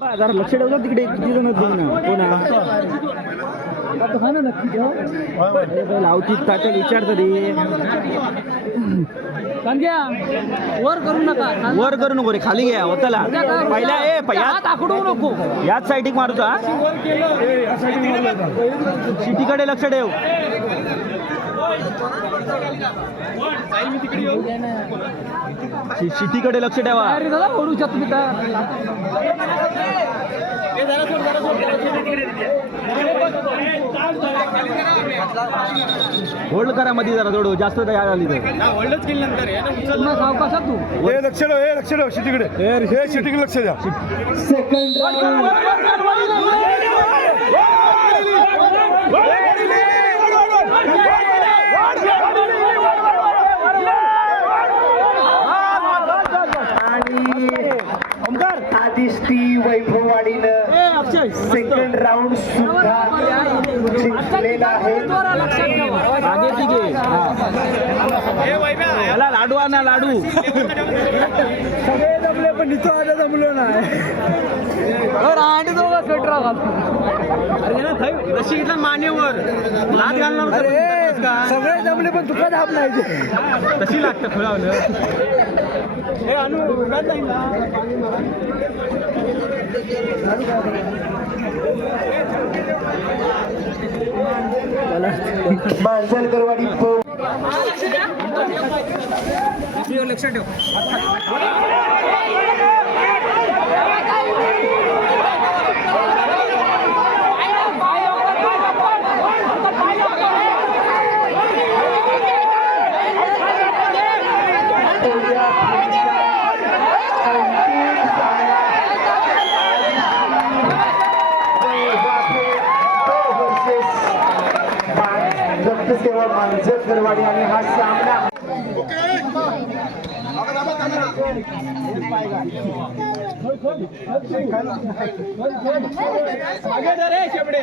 बा, जरा लक्ष ठेवलं तिकडे किती जण ना. कोण आहे? लावती ताच्या विचार तरी. कांद्या वर करू नका. वर करू नको रे खाली घ्या होतला पहिल्या ए आखडू नको. याच साईडिक मारूचा सिटीकडे लक्ष ठेव. सि- सिटीकडे लक्ष ठेवा. अरे दादा ओढू शकतो मी तर होल्ड करा मध्ये जरा थोडं जास्त तयार आली तर पुन्हा सावकाशात तू. हे लक्ष ठेव हे लक्ष ठेव शिटीकडे. हे शिटीकडे लक्ष द्या. आधीच ती वैभववाडीनं सेकंड राऊंड सुद्धा जिंकलेला आहे. लाडू आणा लाडू. पण इथं आल्या जमलो नाही. आणि दोघं स्वेटर घालतो रशी मानेवर लात घालणार सगळे जमले पण तुका धाप नाही. तशी लागतं खुळावलं. मांजरकरवाडी प सेवा आगे जा रहे चपड़े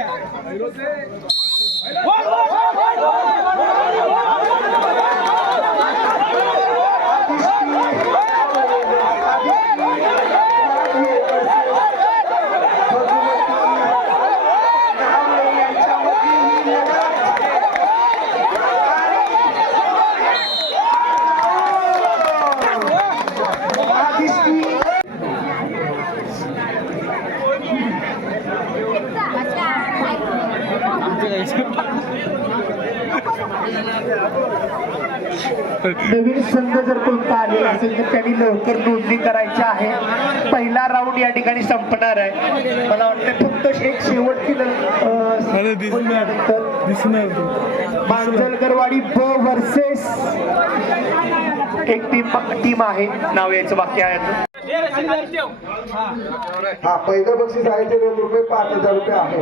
नवीन संघ जर कोणता आलेला असेल तर त्यांनी लवकर नोंदणी करायची आहे. पहिला राऊंड या ठिकाणी संपणार आहे. मला वाटतं फक्त एक शेवटची मांजलकरवाडी ब वर्सेस एक टीम टीम आहे. नाव याचं वाक्य आहे. हा पहिलं बक्षीस आहे ते दोन रुपये पाच हजार रुपये आहे.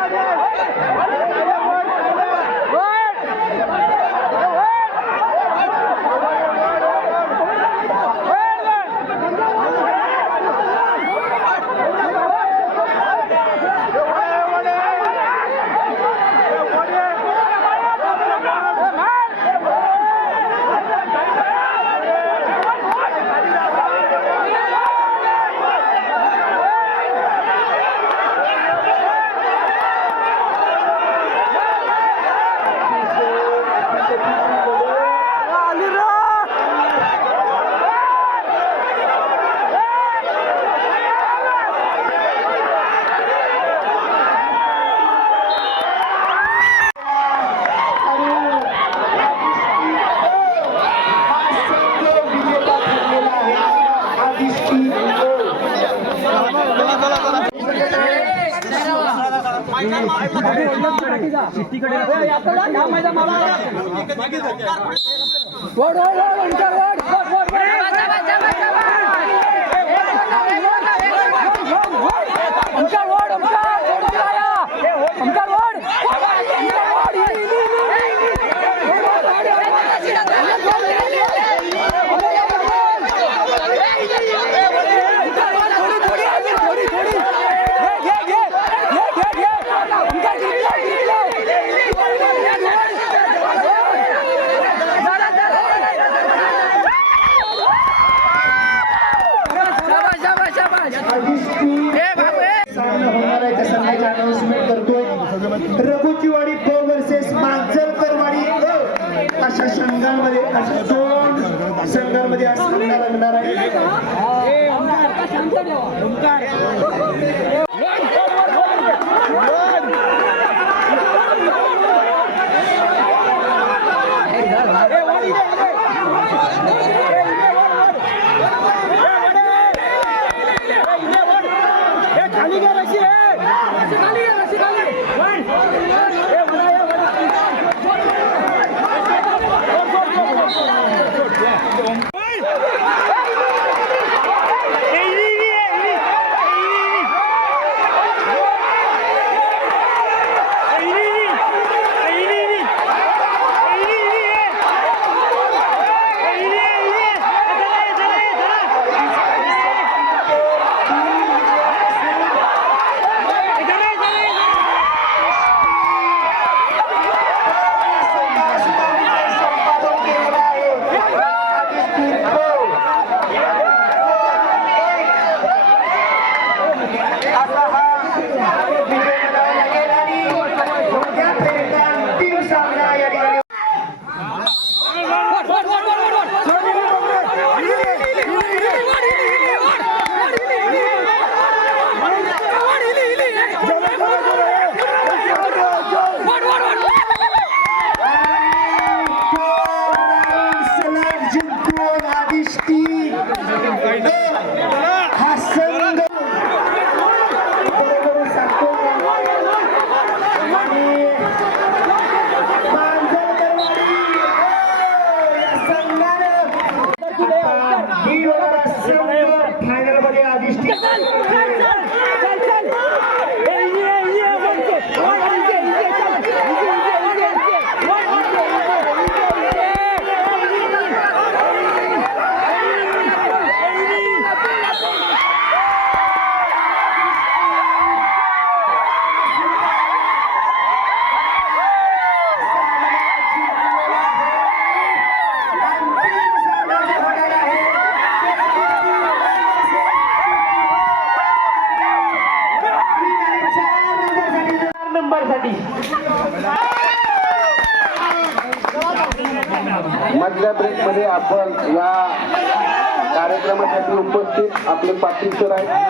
हा संघ विजेता ठरलेला आहे आधीच टीम ओढ अशा संघांमध्ये अशा दोन संघांमध्ये हा सामना रंगणार आहे.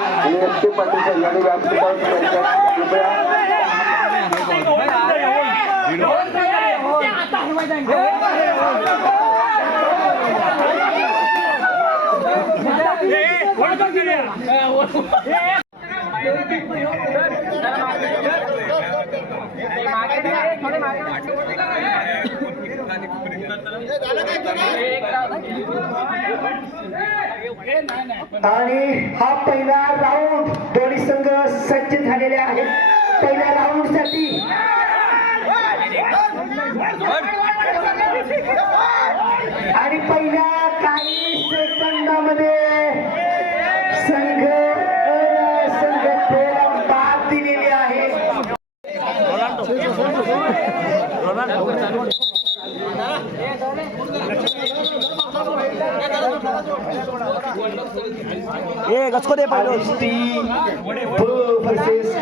आणि एस टी पाटील संघाने व्यासपीठावर कृपया आणि हा पहिला राऊंड दोन्ही संघ सज्ज झालेले आहेत. पहिल्या राऊंडसाठी आणि पहिल्या काही सेकंदामध्ये संघ संघ थोडा आहे. ए गचको दे पहिलो.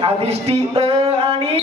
आदिष्टी आणि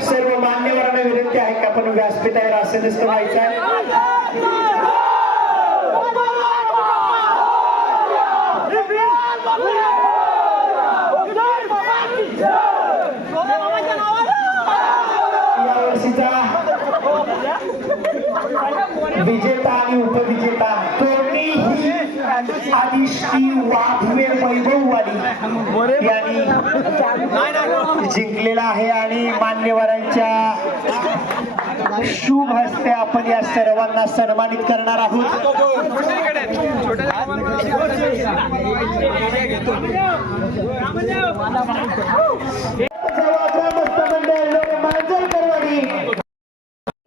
सर्व मान्यवरांना विनंती आहे का पण व्यासपीठ आहे रासनच व्हायचं आहे विजेता आणि उपविजेता वाघवे वैभववाडी यांनी जिंकलेला आहे आणि मान्यवरांच्या शुभ हस्ते आपण या सर्वांना सन्मानित करणार आहोत.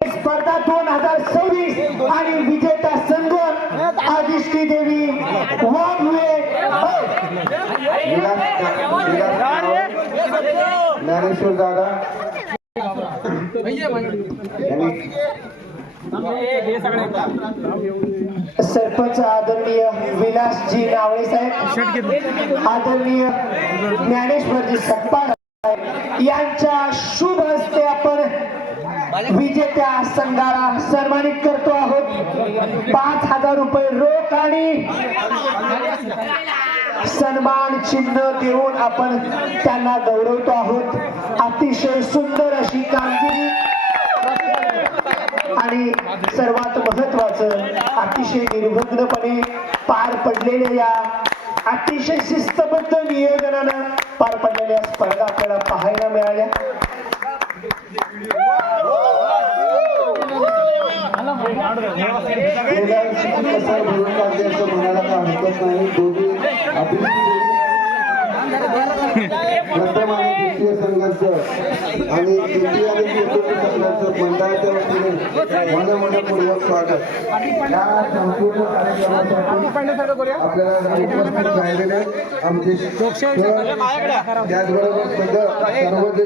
स्पर्धा दोन हजार सव्वीस आणि विजेता संघ आदिष्टी देवी ज्ञानेश्वर दादा सरपंच आदरणीय विलासजी नावळे साहेब आदरणीय ज्ञानेश्वरजी सप्पाळ यांच्या शुभ हस्ते आपण विजेत्या संघाला सन्मानित करतो आहोत. पाच हजार रुपये रोख आणि सन्मान चिन्ह देऊन आपण त्यांना गौरवतो आहोत. अतिशय सुंदर अशी कामगिरी. आणि सर्वात महत्वाचं अतिशय निर्भग्नपणे पार पडलेल्या या अतिशय शिस्तबद्ध नियोजनानं पार पडलेल्या स्पर्धा आपल्याला पाहायला मिळाल्या. हरकत नाही दोघी आपली आणि संघाचं आणि संघाचं मंडळाच्या वतीने मनपूर्वक स्वागत. या संपूर्ण कार्यक्रमासाठी आपल्याला उपस्थित राहिलेले आमचे सर, त्याचबरोबर सगळं सर्व जे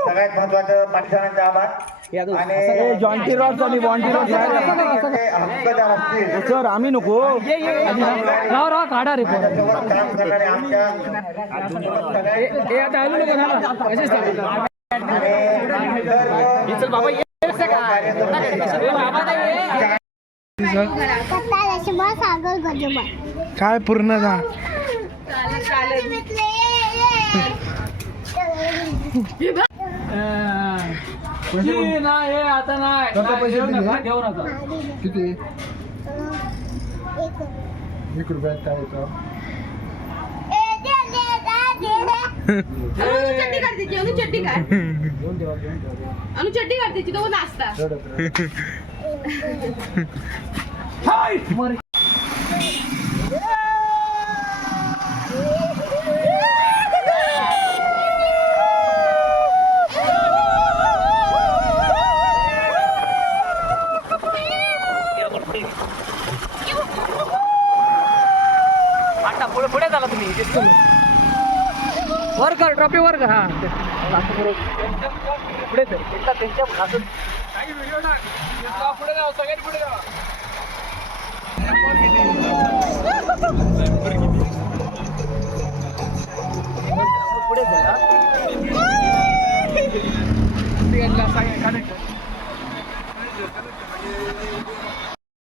सगळ्यात महत्वाचं पाकिस्तानाचा आभार. जॉन्टी रॉड आणि बॉन्टी रॉड सर आम्ही नको. राव राव काढा रे पण त्याच्यावर हे आता नाही हे आता नाही. नका नका. किती? एक रुपयात काय येतं? अनु चड्डी काढ त्याची अनु चड्डी काढ. अनु चड्डी काढ त्याची तो नाचता. आला तुम्ही वर कर ट्रॉफी वर कर हा पुढे सर एकदा त्यांच्या घासून पुढे जाऊ सगळ्यात पुढे जाऊ पुढे झाला सांगा कनेक्ट